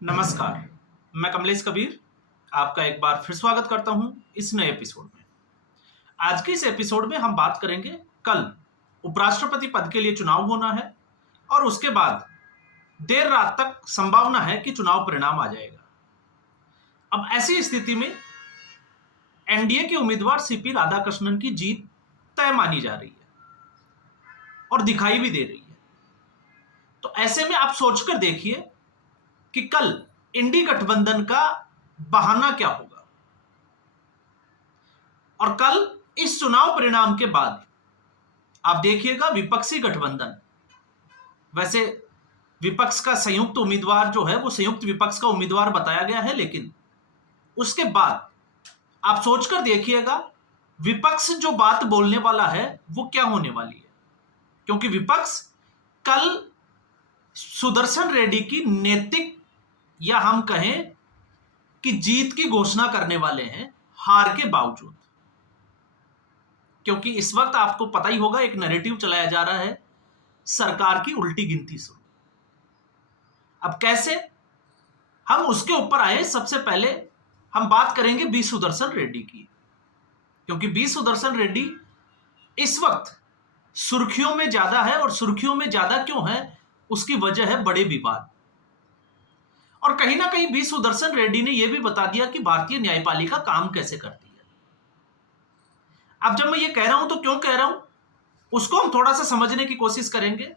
नमस्कार। मैं कमलेश कबीर आपका एक बार फिर स्वागत करता हूं इस नए एपिसोड में। आज के इस एपिसोड में हम बात करेंगे कल उपराष्ट्रपति पद के लिए चुनाव होना है और उसके बाद देर रात तक संभावना है कि चुनाव परिणाम आ जाएगा। अब ऐसी स्थिति में एनडीए के उम्मीदवार सीपी राधाकृष्णन की जीत तय मानी जा रही है और दिखाई भी दे रही है। तो ऐसे में आप सोचकर देखिए कि कल इंडी गठबंधन का बहाना क्या होगा और कल इस चुनाव परिणाम के बाद आप देखिएगा विपक्षी गठबंधन, वैसे विपक्ष का संयुक्त उम्मीदवार जो है वो संयुक्त विपक्ष का उम्मीदवार बताया गया है, लेकिन उसके बाद आप सोचकर देखिएगा विपक्ष जो बात बोलने वाला है वो क्या होने वाली है, क्योंकि विपक्ष कल सुदर्शन रेड्डी की नैतिक या हम कहें कि जीत की घोषणा करने वाले हैं हार के बावजूद। क्योंकि इस वक्त आपको पता ही होगा एक नैरेटिव चलाया जा रहा है सरकार की उल्टी गिनती शुरू। अब कैसे हम उसके ऊपर आए, सबसे पहले हम बात करेंगे बी सुदर्शन रेड्डी की, क्योंकि बी सुदर्शन रेड्डी इस वक्त सुर्खियों में ज्यादा है। और सुर्खियों में ज्यादा क्यों है, उसकी वजह है बड़े विवाद। और कहीं ना कहीं बी सुदर्शन रेड्डी ने यह भी बता दिया कि भारतीय न्यायपालिका काम कैसे करती है। अब जब मैं ये कह रहा हूं तो क्यों कह रहा हूं उसको हम थोड़ा सा समझने की कोशिश करेंगे।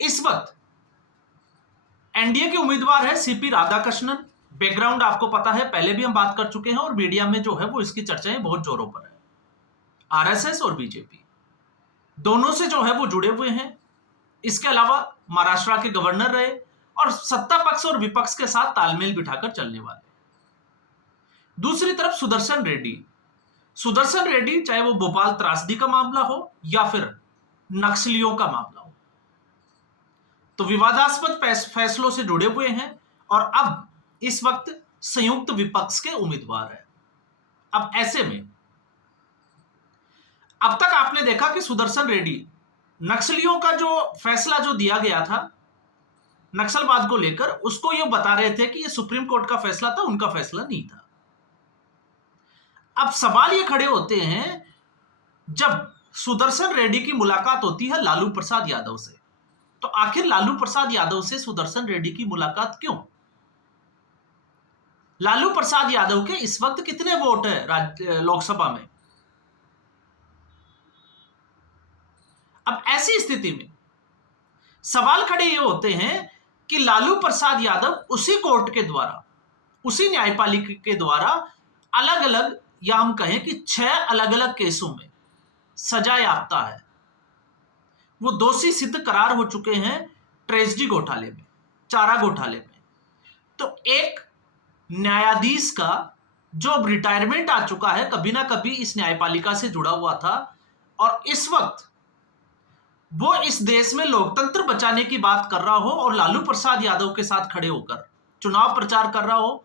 इस वक्त एनडीए के उम्मीदवार है सीपी राधाकृष्णन। बैकग्राउंड आपको पता है, पहले भी हम बात कर चुके हैं और मीडिया में जो है वो इसकी चर्चाएं बहुत जोरों पर है। आरएसएस और बीजेपी दोनों से जो है वो जुड़े हुए हैं। इसके अलावा महाराष्ट्र के गवर्नर रहे और सत्ता पक्ष और विपक्ष के साथ तालमेल बिठाकर चलने वाले। दूसरी तरफ सुदर्शन रेड्डी चाहे वो भोपाल त्रासदी का मामला हो या फिर नक्सलियों का मामला हो, तो विवादास्पद फैसलों से जुड़े हुए हैं और अब इस वक्त संयुक्त विपक्ष के उम्मीदवार हैं। अब ऐसे में अब तक आपने देखा कि सुदर्शन रेड्डी नक्सलियों का जो फैसला जो दिया गया था नक्सलवाद को लेकर, उसको ये बता रहे थे कि ये सुप्रीम कोर्ट का फैसला था, उनका फैसला नहीं था। अब सवाल ये खड़े होते हैं जब सुदर्शन रेड्डी की मुलाकात होती है लालू प्रसाद यादव से, तो आखिर लालू प्रसाद यादव से सुदर्शन रेड्डी की मुलाकात क्यों? लालू प्रसाद यादव के इस वक्त कितने वोट है लोकसभा में? अब ऐसी स्थिति में सवाल खड़े ये होते हैं कि लालू प्रसाद यादव उसी कोर्ट के द्वारा, उसी न्यायपालिका के द्वारा अलग अलग या हम कहें कि 6 अलग अलग केसों में सजा याफ्ता है। वो दोषी सिद्ध करार हो चुके हैं ट्रेजडी घोटाले में, चारा घोटाले में। तो एक न्यायाधीश का जो अब रिटायरमेंट आ चुका है, कभी ना कभी इस न्यायपालिका से जुड़ा हुआ था और इस वक्त वो इस देश में लोकतंत्र बचाने की बात कर रहा हो और लालू प्रसाद यादव के साथ खड़े होकर चुनाव प्रचार कर रहा हो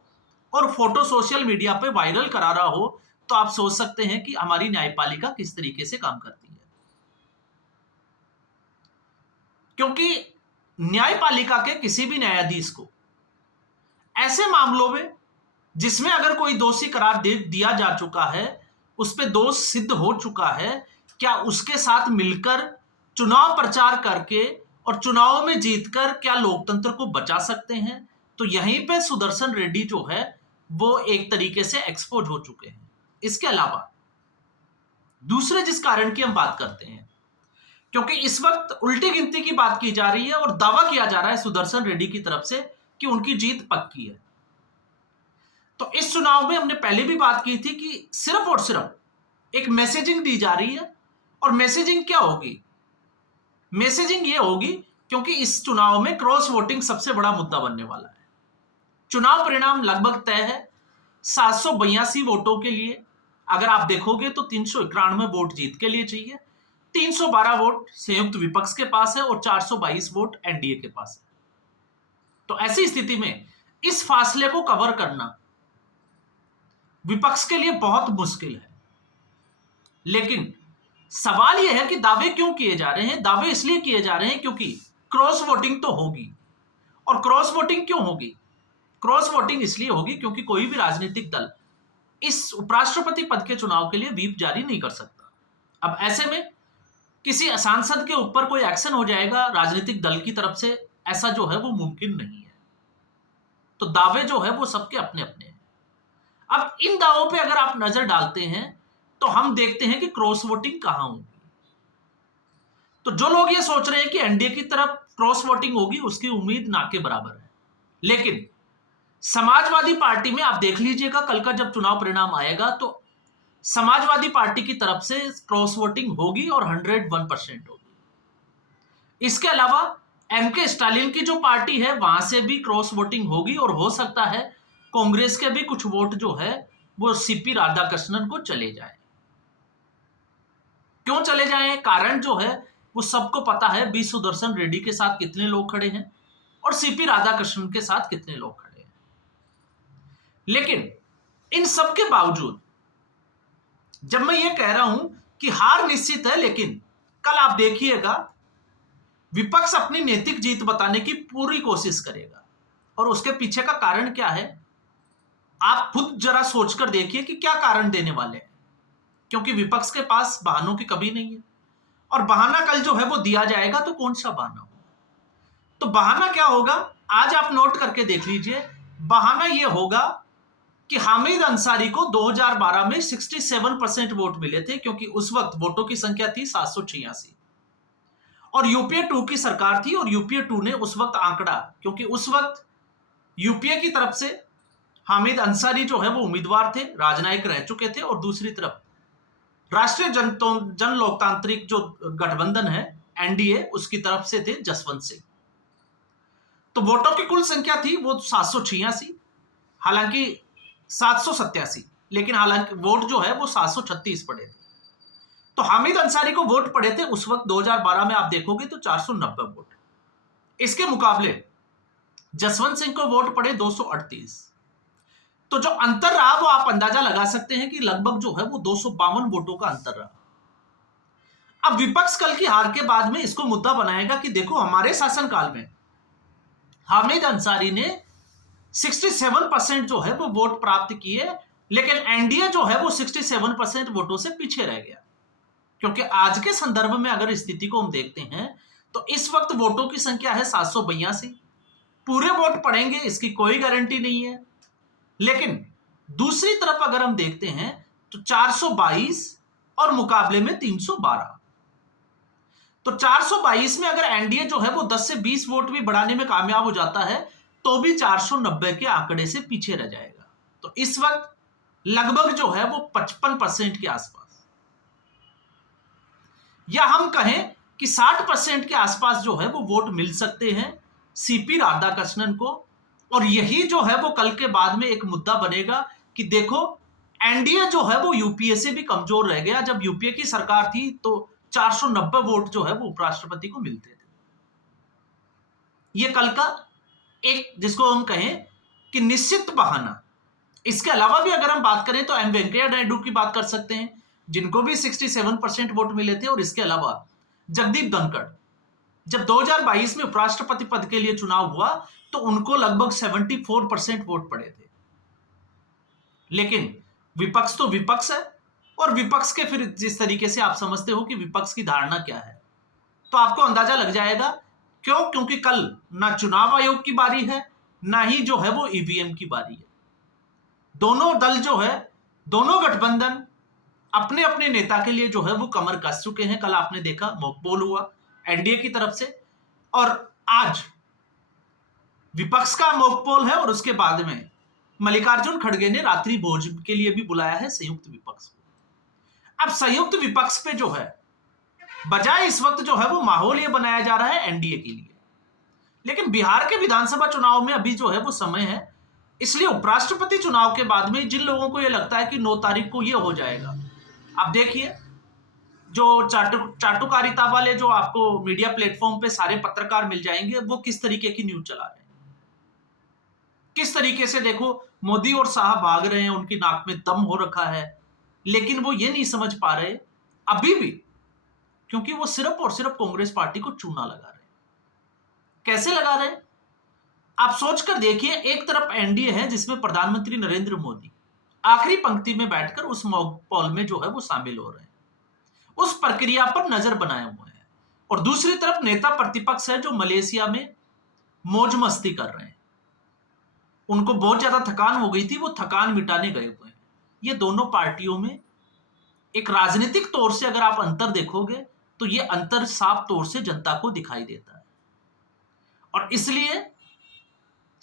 और फोटो सोशल मीडिया पे वायरल करा रहा हो, तो आप सोच सकते हैं कि हमारी न्यायपालिका किस तरीके से काम करती है। क्योंकि न्यायपालिका के किसी भी न्यायाधीश को ऐसे मामलों में जिसमें अगर कोई दोषी करार दिया जा चुका है, उस पर दोष सिद्ध हो चुका है, क्या उसके साथ मिलकर चुनाव प्रचार करके और चुनाव में जीतकर क्या लोकतंत्र को बचा सकते हैं? तो यहीं पे सुदर्शन रेड्डी जो है वो एक तरीके से एक्सपोज हो चुके हैं। इसके अलावा दूसरे जिस कारण की हम बात करते हैं, क्योंकि इस वक्त उल्टी गिनती की बात की जा रही है और दावा किया जा रहा है सुदर्शन रेड्डी की तरफ से कि उनकी जीत पक्की है। तो इस चुनाव में हमने पहले भी बात की थी कि सिर्फ और सिर्फ एक मैसेजिंग दी जा रही है। और मैसेजिंग क्या होगी? मैसेजिंग ये होगी क्योंकि इस चुनाव में क्रॉस वोटिंग सबसे बड़ा मुद्दा बनने वाला है। चुनाव परिणाम लगभग तय है 782 वोटों के लिए। अगर आप देखोगे तो 391 वोट जीत के लिए चाहिए, 312 वोट संयुक्त विपक्ष के पास है और 422 वोट एनडीए के पास है। तो ऐसी स्थिति में इस फासले को कवर करना विपक्ष के लिए बहुत मुश्किल है। लेकिन सवाल यह है कि दावे क्यों किए जा रहे हैं? दावे इसलिए किए जा रहे हैं क्योंकि क्रॉस वोटिंग तो होगी। और क्रॉस वोटिंग क्यों होगी? क्रॉस वोटिंग इसलिए होगी क्योंकि कोई भी राजनीतिक दल इस उपराष्ट्रपति पद के चुनाव के लिए व्हीप जारी नहीं कर सकता। अब ऐसे में किसी सांसद के ऊपर कोई एक्शन हो जाएगा राजनीतिक दल की तरफ से, ऐसा जो है वो मुमकिन नहीं है। तो दावे जो है वो सबके अपने अपने हैं। अब इन दावों पे अगर आप नजर डालते हैं तो हम देखते हैं कि क्रॉस वोटिंग कहां होगी। तो जो लोग ये सोच रहे हैं कि एनडीए की तरफ क्रॉस वोटिंग होगी, उसकी उम्मीद ना के बराबर है। लेकिन समाजवादी पार्टी में आप देख लीजिएगा, कल का जब चुनाव परिणाम आएगा तो समाजवादी पार्टी की तरफ से क्रॉस वोटिंग होगी और 101% होगी। इसके अलावा एमके स्टालिन की जो पार्टी है वहां से भी क्रॉस वोटिंग होगी और हो सकता है कांग्रेस के भी कुछ वोट जो है वो सीपी राधाकृष्णन को चले जाए। क्यों चले जाए? कारण जो है वो सबको पता है, बी सुदर्शन रेड्डी के साथ कितने लोग खड़े हैं और सीपी राधाकृष्णन के साथ कितने लोग खड़े हैं। लेकिन इन सब के बावजूद जब मैं ये कह रहा हूं कि हार निश्चित है, लेकिन कल आप देखिएगा विपक्ष अपनी नैतिक जीत बताने की पूरी कोशिश करेगा। और उसके पीछे का कारण क्या है आप खुद जरा सोचकर देखिए कि क्या कारण देने वाले हैं, क्योंकि विपक्ष के पास बहानों की कमी नहीं है। और बहाना कल जो है वो दिया जाएगा, तो कौन सा बहाना होगा? तो बहाना क्या होगा आज आप नोट करके देख लीजिए। बहाना यह होगा कि हामिद अंसारी को 2012 में 67% वोट मिले थे, क्योंकि उस वक्त वोटों की संख्या थी 786 और यूपीए 2 की सरकार थी। और यूपीए 2 ने उस वक्त आंकड़ा, क्योंकि उस वक्त यूपीए की तरफ से हामिद अंसारी जो है वो उम्मीदवार थे, राजनायक रह चुके थे, और दूसरी तरफ राष्ट्रीय जन लोकतांत्रिक जो गठबंधन है एनडीए, उसकी तरफ से थे जसवंत सिंह। तो वोटों की कुल संख्या थी वो 786, हालांकि 787, लेकिन हालांकि वोट जो है वो 736 पड़े थे। तो हामिद अंसारी को वोट पड़े थे उस वक्त 2012 में आप देखोगे तो 490 वोट। इसके मुकाबले जसवंत सिंह को वोट पड़े 238। तो जो अंतर रहा वो आप अंदाजा लगा सकते हैं कि लगभग जो है वो 252 वोटों का अंतर रहा। अब विपक्ष कल की हार के बाद में इसको मुद्दा बनाएगा कि देखो हमारे शासनकाल में हामिद अंसारी ने 67% जो है वो वोट प्राप्त किए, लेकिन एनडीए जो है वो 67% वोटों से पीछे रह गया। क्योंकि आज के संदर्भ में अगर स्थिति को हम देखते हैं तो इस वक्त वोटों की संख्या है 782। पूरे वोट पड़ेंगे इसकी कोई गारंटी नहीं है। लेकिन दूसरी तरफ अगर हम देखते हैं तो 422 और मुकाबले में 312। तो 422 में अगर एनडीए जो है वो 10 से 20 वोट भी बढ़ाने में कामयाब हो जाता है तो भी 490 के आंकड़े से पीछे रह जाएगा। तो इस वक्त लगभग जो है वो 55% के आसपास, या हम कहें कि 60% के आसपास जो है वो वोट मिल सकते हैं सीपी राधाकृष्णन को। और यही जो है वो कल के बाद में एक मुद्दा बनेगा कि देखो एनडीए जो है वो यूपीए से भी कमजोर रह गया। जब यूपीए की सरकार थी तो 490 वोट जो है वो उपराष्ट्रपति को मिलते थे। ये कल का एक जिसको हम कहें कि निश्चित बहाना। इसके अलावा भी अगर हम बात करें तो एम वेंकैया नायडू की बात कर सकते हैं, जिनको भी 67% वोट मिले थे। और इसके अलावा जगदीप धनखड़, जब 2022 में उपराष्ट्रपति पद के लिए चुनाव हुआ तो उनको लगभग 74% वोट पड़े थे। लेकिन विपक्ष तो विपक्ष है, और विपक्ष के फिर जिस तरीके से आप समझते हो कि विपक्ष की धारणा क्या है, तो आपको अंदाजा लग जाएगा। क्यों? क्योंकि कल ना चुनाव आयोग की बारी है, ना ही जो है वो ईवीएम की बारी है। दोनों दल जो है, दोनों गठबंधन अपने अपने नेता के लिए जो है वो कमर कस चुके हैं। कल आपने देखा मॉकपोल हुआ एनडीए की तरफ से, और आज विपक्ष का मॉकपोल है, और उसके बाद में मल्लिकार्जुन खड़गे ने रात्रि भोज के लिए भी बुलाया है संयुक्त विपक्ष को। अब संयुक्त विपक्ष पे जो है बजाय इस वक्त जो है वो माहौल ये बनाया जा रहा है एनडीए के लिए। लेकिन बिहार के विधानसभा चुनाव में अभी जो है वो समय है, इसलिए उपराष्ट्रपति चुनाव के बाद में जिन लोगों को ये लगता है कि 9 तारीख को ये हो जाएगा, आप देखिए जो चाटुकारिता वाले जो आपको मीडिया प्लेटफॉर्म पे सारे पत्रकार मिल जाएंगे, वो किस तरीके की न्यूज चला रहे हैं, किस तरीके से देखो मोदी और शाह भाग रहे हैं, उनकी नाक में दम हो रखा है, लेकिन वो ये नहीं समझ पा रहे अभी भी, क्योंकि वो सिर्फ और सिर्फ कांग्रेस पार्टी को चूना लगा रहे हैं। कैसे लगा रहे हैं? आप सोचकर देखिए, एक तरफ एनडीए है जिसमें प्रधानमंत्री नरेंद्र मोदी आखिरी पंक्ति में बैठकर उस मॉक पोल में जो है वो शामिल हो रहे हैं, उस प्रक्रिया पर नजर बनाए हुए हैं, और दूसरी तरफ नेता प्रतिपक्ष है जो मलेशिया में मौज मस्ती कर रहे हैं। उनको बहुत ज्यादा थकान हो गई थी, वो थकान मिटाने गए हुए हैं। ये दोनों पार्टियों में एक राजनीतिक तौर से अगर आप अंतर देखोगे तो ये अंतर साफ तौर से जनता को दिखाई देता है। और इसलिए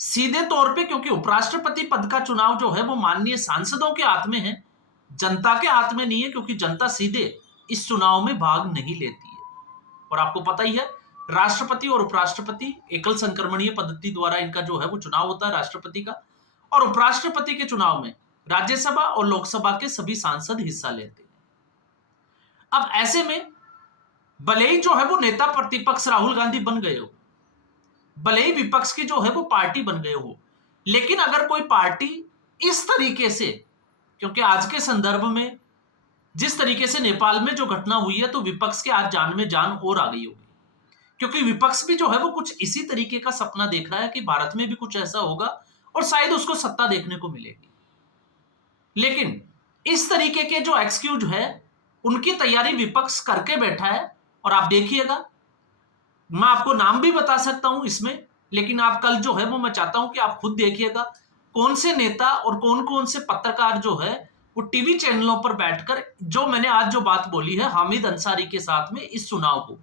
सीधे तौर पे, क्योंकि उपराष्ट्रपति पद का चुनाव जो है वो माननीय सांसदों के हाथ में है, जनता के हाथ में नहीं है, क्योंकि जनता सीधे इस चुनाव में भाग नहीं लेती है। और आपको पता ही है, राष्ट्रपति और उपराष्ट्रपति एकल संक्रमणीय पद्धति द्वारा इनका जो है वो चुनाव होता है राष्ट्रपति का, और उपराष्ट्रपति के चुनाव में राज्यसभा और लोकसभा के सभी सांसद हिस्सा लेते हैं। अब ऐसे में भले ही जो है वो नेता प्रतिपक्ष राहुल गांधी बन गए हो, भले ही विपक्ष की जो है वो पार्टी बन गए हो, लेकिन अगर कोई पार्टी इस तरीके से, क्योंकि आज के संदर्भ में जिस तरीके से नेपाल में जो घटना हुई है, तो विपक्ष के आज जान में जान और आ गई होगी, क्योंकि विपक्ष भी जो है वो कुछ इसी तरीके का सपना देख रहा है कि भारत में भी कुछ ऐसा होगा और शायद उसको सत्ता देखने को मिलेगी। लेकिन इस तरीके के जो एक्सक्यूज है उनकी तैयारी विपक्ष करके बैठा है। और आप देखिएगा, मैं आपको नाम भी बता सकता हूं इसमें, लेकिन आप कल जो है वो मैं चाहता हूं कि आप खुद देखिएगा कौन से नेता और कौन कौन से पत्रकार जो है वो टीवी चैनलों पर बैठकर जो मैंने आज जो बात बोली है हामिद अंसारी के साथ में इस चुनाव को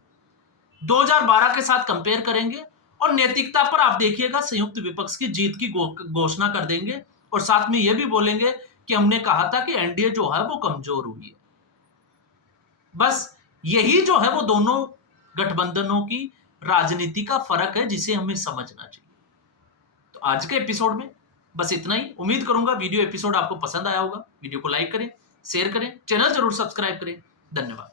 2012 के साथ कंपेयर करेंगे, और नैतिकता पर आप देखिएगा संयुक्त विपक्ष की जीत की घोषणा कर देंगे, और साथ में यह भी बोलेंगे कि हमने कहा था कि एनडीए जो है वो कमजोर हुई है। बस यही जो है वो दोनों गठबंधनों की राजनीति का फर्क है जिसे हमें समझना चाहिए। तो आज के एपिसोड में बस इतना ही। उम्मीद करूंगा वीडियो एपिसोड आपको पसंद आया होगा। वीडियो को लाइक करें, शेयर करें, चैनल जरूर सब्सक्राइब करें। धन्यवाद।